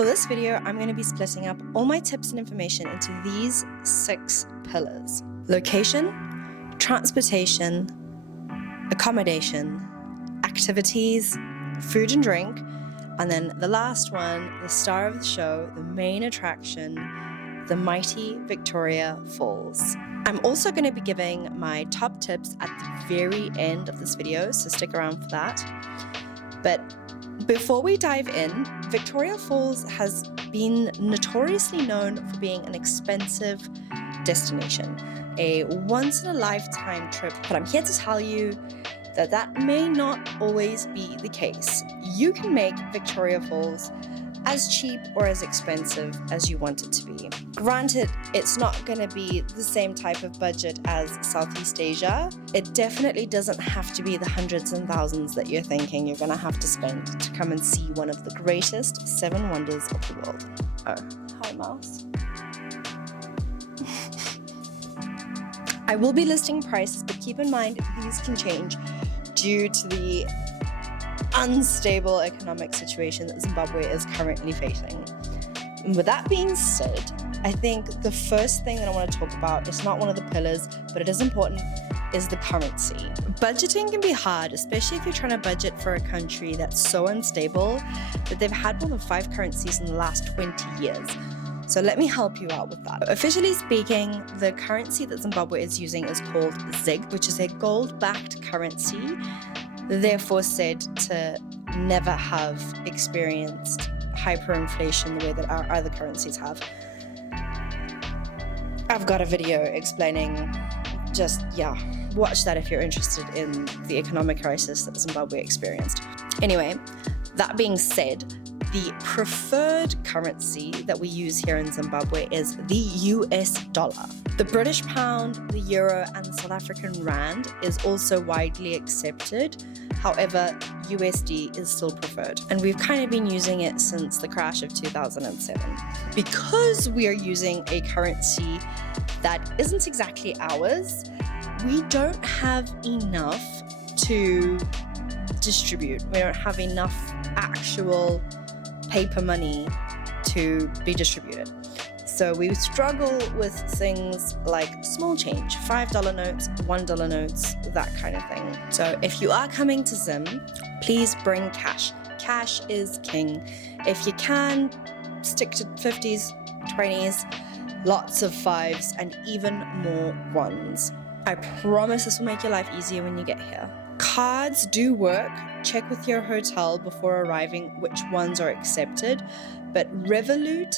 For this video, I'm going to be splitting up all my tips and information into these 6 pillars: location, transportation, accommodation, activities, food and drink, and then the last one, the star of the show, the main attraction, the mighty Victoria Falls. I'm also going to be giving my top tips at the very end of this video, so stick around for that. But before we dive in, Victoria Falls has been notoriously known for being an expensive destination, a once-in-a-lifetime trip, but I'm here to tell you that that may not always be the case. You can make Victoria Falls as cheap or as expensive as you want it to be. Granted, it's not going to be the same type of budget as Southeast Asia. It definitely doesn't have to be the hundreds and thousands that you're thinking you're going to have to spend to come and see one of the greatest 7 wonders of the world. Oh, hi mouse. I will be listing prices, but keep in mind these can change due to the unstable economic situation that Zimbabwe is currently facing. And with that being said, I think the first thing that I want to talk about, it's not one of the pillars, but it is important, is the currency. Budgeting can be hard, especially if you're trying to budget for a country that's so unstable that they've had more than 5 currencies in the last 20 years. So let me help you out with that. Officially speaking, the currency that Zimbabwe is using is called ZiG, which is a gold-backed currency, therefore said to never have experienced hyperinflation the way that our other currencies have. I've got a video explaining, watch that if you're interested in the economic crisis that Zimbabwe experienced. Anyway, that being said, the preferred currency that we use here in Zimbabwe is the US dollar. The British pound, the euro, and the South African rand is also widely accepted. However, USD is still preferred. And we've kind of been using it since the crash of 2007. Because we are using a currency that isn't exactly ours, we don't have enough to distribute. We don't have enough actual paper money to be distributed. So we struggle with things like small change, $5 notes, $1 notes, that kind of thing. So if you are coming to Zim, please bring cash. Cash is king. If you can, stick to 50s, 20s, lots of 5s, and even more 1s. I promise this will make your life easier when you get here. Cards do work. Check with your hotel before arriving which ones are accepted, but Revolut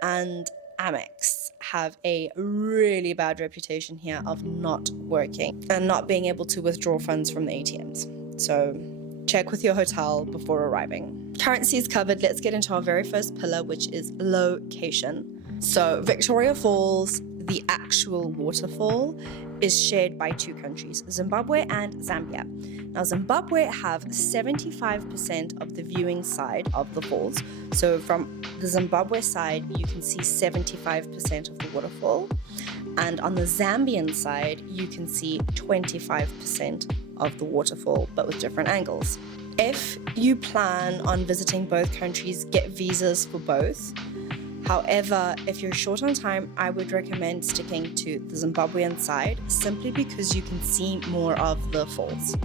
and Amex have a really bad reputation here of not working and not being able to withdraw funds from the ATMs. So check with your hotel before arriving. Currency is covered. Let's get into our very first pillar, which is location. So Victoria Falls, the actual waterfall, is shared by 2 countries, Zimbabwe and Zambia. Now, Zimbabwe have 75% of the viewing side of the falls. So from the Zimbabwe side, you can see 75% of the waterfall. And on the Zambian side, you can see 25% of the waterfall, but with different angles. If you plan on visiting both countries, get visas for both. However, if you're short on time, I would recommend sticking to the Zimbabwean side simply because you can see more of the falls.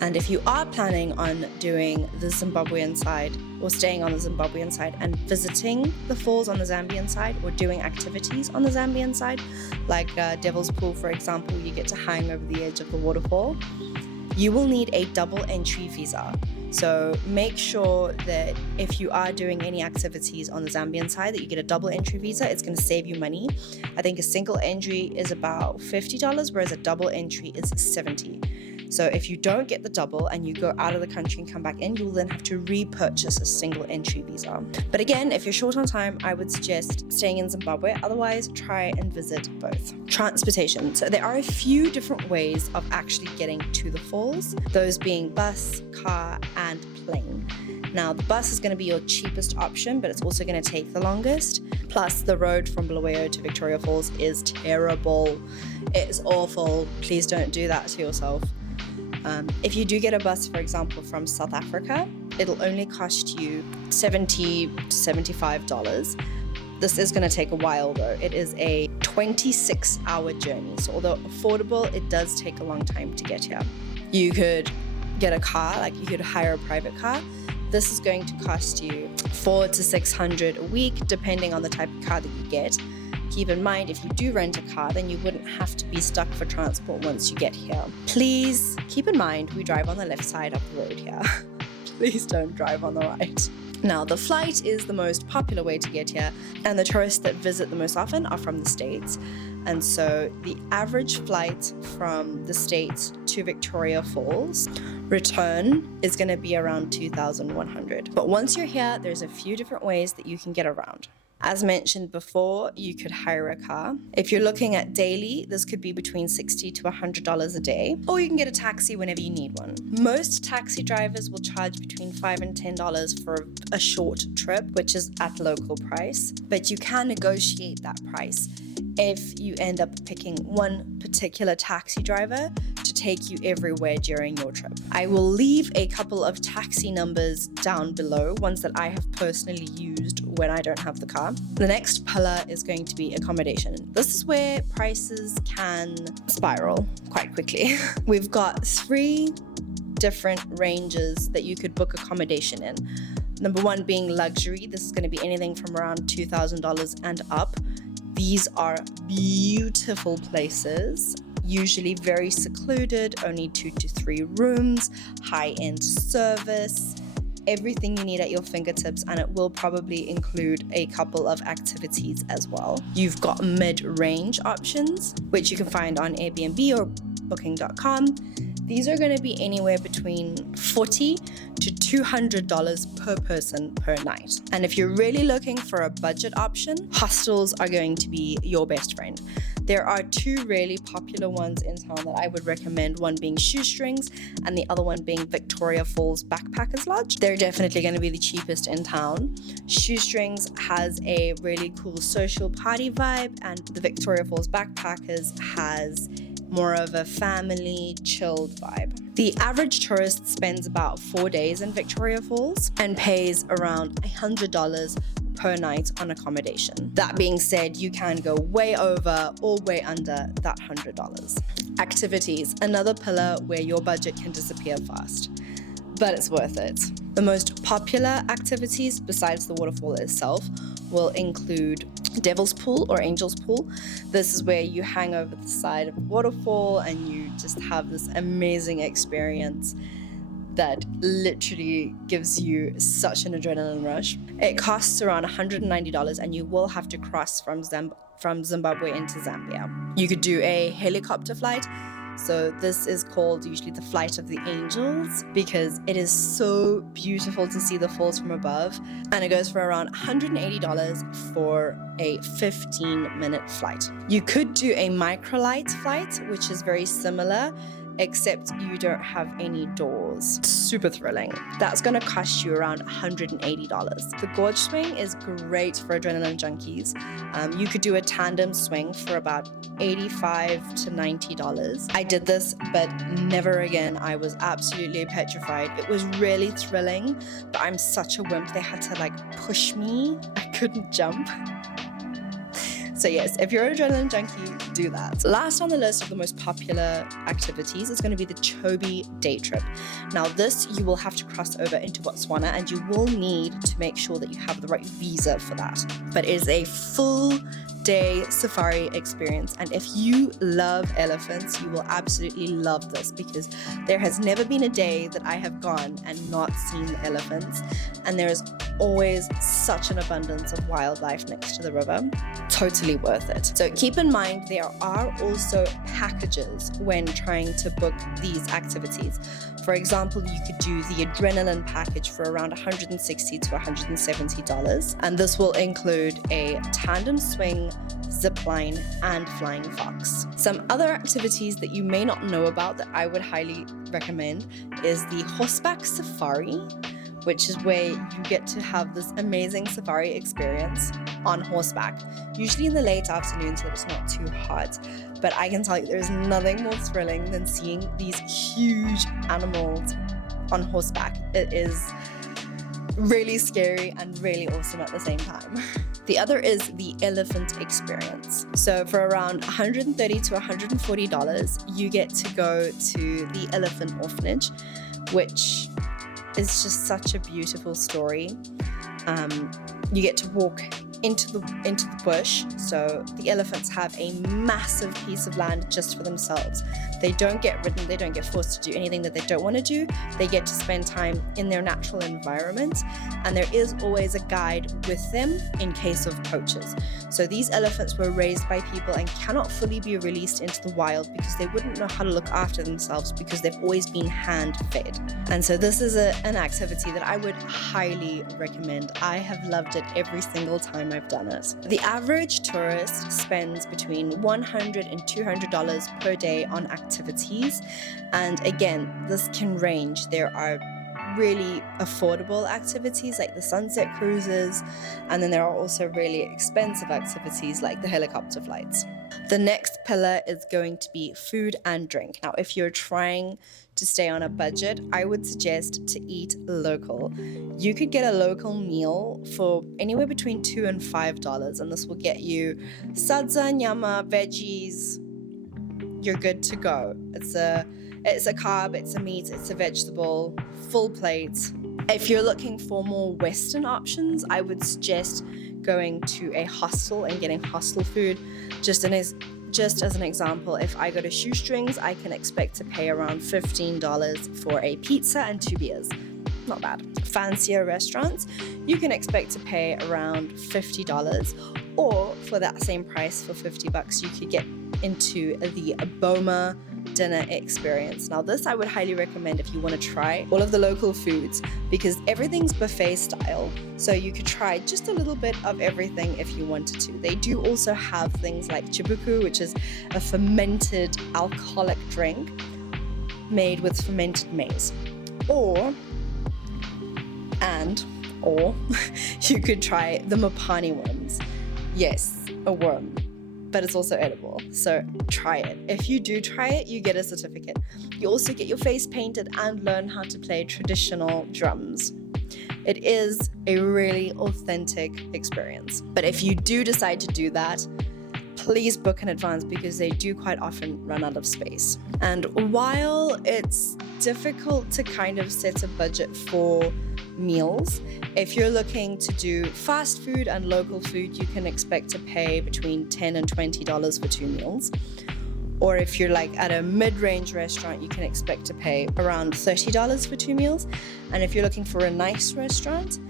And if you are planning on doing the Zimbabwean side or staying on the Zimbabwean side and visiting the falls on the Zambian side or doing activities on the Zambian side, like Devil's Pool, for example, you get to hang over the edge of the waterfall, you will need a double entry visa. So make sure that if you are doing any activities on the Zambian side that you get a double entry visa. It's going to save you money. I think a single entry is about $50, whereas a double entry is $70. So if you don't get the double and you go out of the country and come back in, you'll then have to repurchase a single entry visa. But again, if you're short on time, I would suggest staying in Zimbabwe. Otherwise, try and visit both. Transportation. So there are a few different ways of actually getting to the falls, those being bus, car, and plane. Now, the bus is going to be your cheapest option, but it's also going to take the longest. Plus, the road from Bulawayo to Victoria Falls is terrible. It's awful. Please don't do that to yourself. If you do get a bus, for example, from South Africa, it'll only cost you $70 to $75. This is going to take a while though. It is a 26-hour journey. So although affordable, it does take a long time to get here. You could get a car, like you could hire a private car. This is going to cost you $400 to $600 a week, depending on the type of car that you get. Keep in mind, if you do rent a car, then you wouldn't have to be stuck for transport once you get here. Please keep in mind, we drive on the left side of the road here. Please don't drive on the right. Now, the flight is the most popular way to get here, and the tourists that visit the most often are from the States. And so the average flight from the States to Victoria Falls return is going to be around $2,100. But once you're here, there's a few different ways that you can get around. As mentioned before, you could hire a car. If you're looking at daily, this could be between $60 to $100 a day, or you can get a taxi whenever you need one. Most taxi drivers will charge between $5 and $10 for a short trip, which is at local price, but you can negotiate that price if you end up picking one particular taxi driver to take you everywhere during your trip. I will leave a couple of taxi numbers down below, ones that I have personally used when I don't have the car. The next pillar is going to be accommodation. This is where prices can spiral quite quickly. We've got 3 different ranges that you could book accommodation in. Number 1 being luxury. This is going to be anything from around $2,000 and up. These are beautiful places, usually very secluded, only 2 to 3 rooms, high-end service, everything you need at your fingertips, and it will probably include a couple of activities as well. You've got mid-range options, which you can find on Airbnb or booking.com. These are going to be anywhere between $40 to $200 per person per night. And if you're really looking for a budget option, hostels are going to be your best friend. There are 2 really popular ones in town that I would recommend, one being Shoestrings and the other one being Victoria Falls Backpackers Lodge. They're definitely going to be the cheapest in town. Shoestrings has a really cool social party vibe, and the Victoria Falls Backpackers has more of a family chilled vibe. The average tourist spends about 4 days in Victoria Falls and pays around $100 per night on accommodation. That being said, you can go way over or way under that $100. Activities, another pillar where your budget can disappear fast, but it's worth it. The most popular activities besides the waterfall itself will include Devil's Pool or Angel's Pool. This is where you hang over the side of the waterfall and you just have this amazing experience that literally gives you such an adrenaline rush. It costs around $190 and you will have to cross from Zimbabwe into Zambia. You could do a helicopter flight. So this is called usually the Flight of the Angels because it is so beautiful to see the falls from above, and it goes for around $180 for a 15-minute flight. You could do a microlight flight, which is very similar, except you don't have any doors. Super thrilling. That's gonna cost you around $180. The gorge swing is great for adrenaline junkies. You could do a tandem swing for about $85 to $90. I did this, but never again. I was absolutely petrified. It was really thrilling, but I'm such a wimp. They had to push me. I couldn't jump. So yes, if you're an adrenaline junkie, do that. Last on the list of the most popular activities is going to be the Chobe day trip. Now this, you will have to cross over into Botswana and you will need to make sure that you have the right visa for that. But it is a full day safari experience, and if you love elephants, you will absolutely love this because there has never been a day that I have gone and not seen the elephants, and there is always such an abundance of wildlife next to the river. Totally worth it. So keep in mind there are also packages when trying to book these activities. For example, you could do the adrenaline package for around $160 to $170, and this will include a tandem swing, zip line, and flying fox. Some other activities that you may not know about that I would highly recommend is the horseback safari, which is where you get to have this amazing safari experience on horseback, usually in the late afternoon so it's not too hot. But I can tell you there's nothing more thrilling than seeing these huge animals on horseback. It is really scary and really awesome at the same time. The other is the elephant experience. So for around $130 to $140, you get to go to the elephant orphanage, which is just such a beautiful story. You get to walk into the bush. So the elephants have a massive piece of land just for themselves. They don't get ridden, they don't get forced to do anything that they don't want to do. They get to spend time in their natural environment, and there is always a guide with them in case of poachers. So these elephants were raised by people and cannot fully be released into the wild because they wouldn't know how to look after themselves because they've always been hand fed. And so this is an activity that I would highly recommend. I have loved it every single time I've done it. The average tourist spends between $100 and $200 per day on activities, and again, this can range. There are really affordable activities like the sunset cruises, and then there are also really expensive activities like the helicopter flights. The next pillar is going to be food and drink. Now, if you're trying to stay on a budget, I would suggest to eat local. You could get a local meal for anywhere between $2 and $5, and this will get you sadza, nyama, veggies. You're good to go. It's a carb, it's a meat, it's a vegetable, full plate. If you're looking for more Western options, I would suggest going to a hostel and getting hostel food. Just as an example, if I go to Shoestrings, I can expect to pay around $15 for a pizza and 2 beers. Not bad. Fancier restaurants, you can expect to pay around $50, or for that same price, for $50, you could get into the Boma dinner experience. Now this I would highly recommend if you want to try all of the local foods, because everything's buffet style, so you could try just a little bit of everything if you wanted to. They do also have things like chibuku, which is a fermented alcoholic drink made with fermented maize. Or you could try the mapani worms. Yes, a worm, but it's also edible, so try it. If you do try it, you get a certificate. You also get your face painted and learn how to play traditional drums. It is a really authentic experience. But if you do decide to do that, please book in advance because they do quite often run out of space. And while it's difficult to kind of set a budget for meals, if you're looking to do fast food and local food, you can expect to pay between $10 and $20 for 2 meals. Or if you're like at a mid-range restaurant, you can expect to pay around $30 for 2 meals. And if you're looking for a nice restaurant,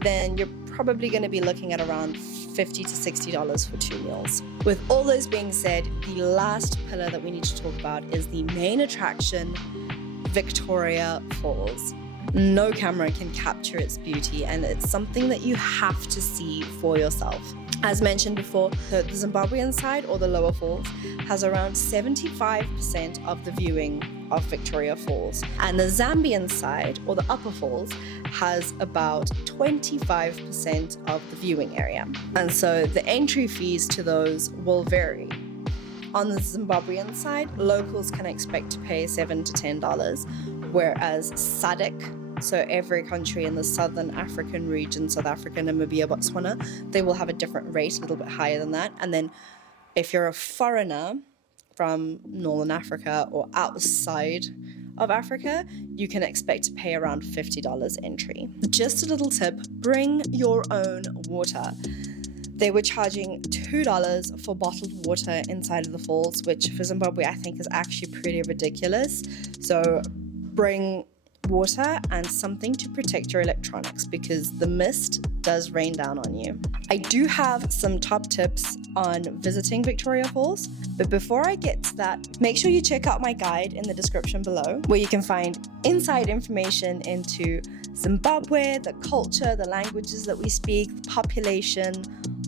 then you're probably going to be looking at around $50 to $60 for 2 meals. With all those being said, the last pillar that we need to talk about is the main attraction, Victoria Falls. No camera can capture its beauty, and it's something that you have to see for yourself. As mentioned before, the Zimbabwean side, or the lower falls, has around 75% of the viewing of Victoria Falls, and the Zambian side, or the upper falls, has about 25% of the viewing area. And so the entry fees to those will vary. On the Zimbabwean side, locals can expect to pay $7 to $10, whereas SADC, so every country in the southern African region, South Africa, Namibia, Botswana, they will have a different rate, a little bit higher than that. And then if you're a foreigner from Northern Africa or outside of Africa, you can expect to pay around $50 entry. Just a little tip, bring your own water. They were charging $2 for bottled water inside of the falls, which for Zimbabwe I think is actually pretty ridiculous. So bring water and something to protect your electronics because the mist does rain down on you. I do have some top tips on visiting Victoria Falls, but before I get to that, make sure you check out my guide in the description below, where you can find inside information into Zimbabwe, the culture, the languages that we speak, the population,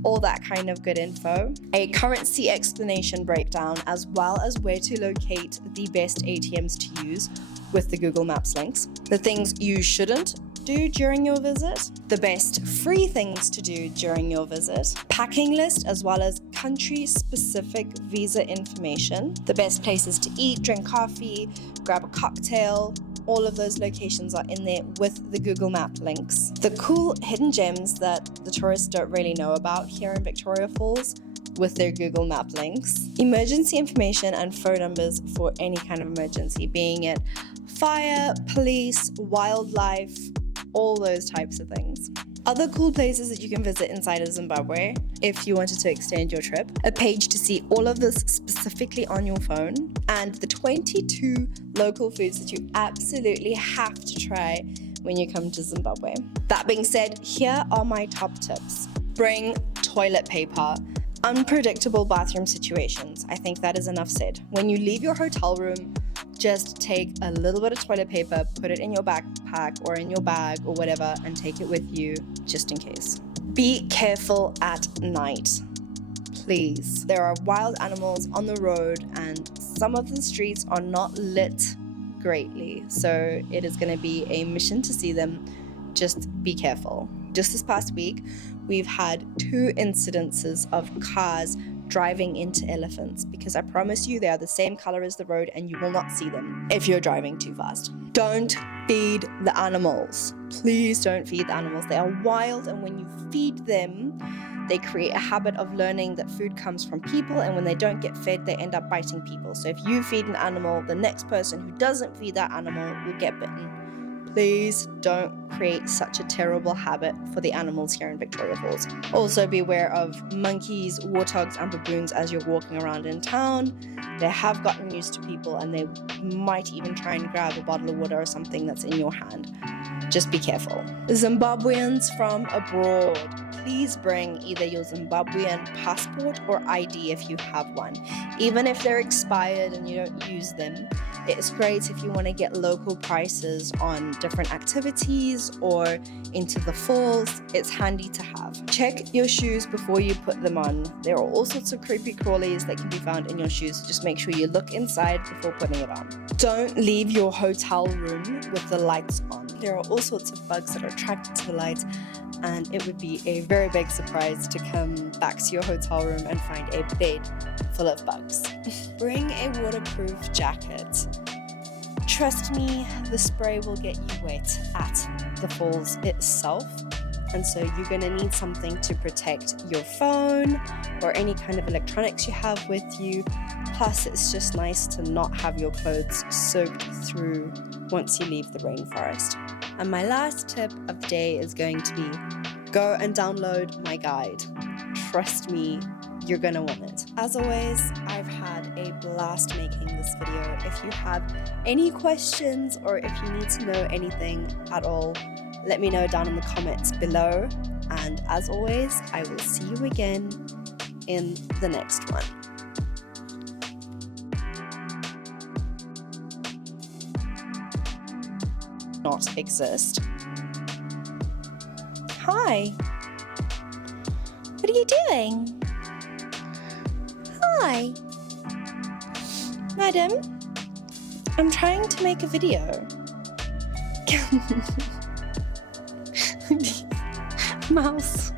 all that kind of good info, a currency explanation breakdown, as well as where to locate the best ATMs to use with the Google Maps links, the things you shouldn't do during your visit, the best free things to do during your visit, packing list, as well as country-specific visa information, the best places to eat, drink coffee, grab a cocktail, all of those locations are in there with the Google Map links. The cool hidden gems that the tourists don't really know about here in Victoria Falls with their Google Map links. Emergency information and phone numbers for any kind of emergency, being it fire, police, wildlife, all those types of things. Other cool places that you can visit inside of Zimbabwe if you wanted to extend your trip, a page to see all of this specifically on your phone, and the 22 local foods that you absolutely have to try when you come to Zimbabwe. That being said, here are my top tips. Bring toilet paper. Unpredictable bathroom situations. I think that is enough said. When you leave your hotel room, just take a little bit of toilet paper, put it in your backpack or in your bag or whatever, and take it with you just in case. Be careful at night, please. There are wild animals on the road and some of the streets are not lit greatly, so it is going to be a mission to see them. Just be careful. Just this past week, we've had 2 incidences of cars driving into elephants, because I promise you they are the same color as the road and you will not see them if you're driving too fast. Don't feed the animals. Please don't feed the animals. They are wild, and when you feed them, they create a habit of learning that food comes from people, and when they don't get fed, they end up biting people. So if you feed an animal, the next person who doesn't feed that animal will get bitten. Please don't create such a terrible habit for the animals here in Victoria Falls. Also be aware of monkeys, warthogs and baboons as you're walking around in town. They have gotten used to people and they might even try and grab a bottle of water or something that's in your hand. Just be careful. Zimbabweans from abroad, please bring either your Zimbabwean passport or ID if you have one. Even if they're expired and you don't use them, it's great if you want to get local prices on different activities or into the falls. It's handy to have. Check your shoes before you put them on. There are all sorts of creepy crawlies that can be found in your shoes. Just make sure you look inside before putting it on. Don't leave your hotel room with the lights on. There are all sorts of bugs that are attracted to the lights, and it would be a very big surprise to come back to your hotel room and find a bed full of bugs. Bring a waterproof jacket. Trust me, the spray will get you wet at the falls itself, and so you're going to need something to protect your phone or any kind of electronics you have with you. Plus, it's just nice to not have your clothes soaked through once you leave the rainforest. And my last tip of the day is going to be go and download my guide. Trust me, you're gonna want it. As always, I've had a blast making this video. If you have any questions or if you need to know anything at all, let me know down in the comments below. And as always, I will see you again in the next one. Not exist. Hi. What are you doing? Hi. Madam, I'm trying to make a video. Mouse.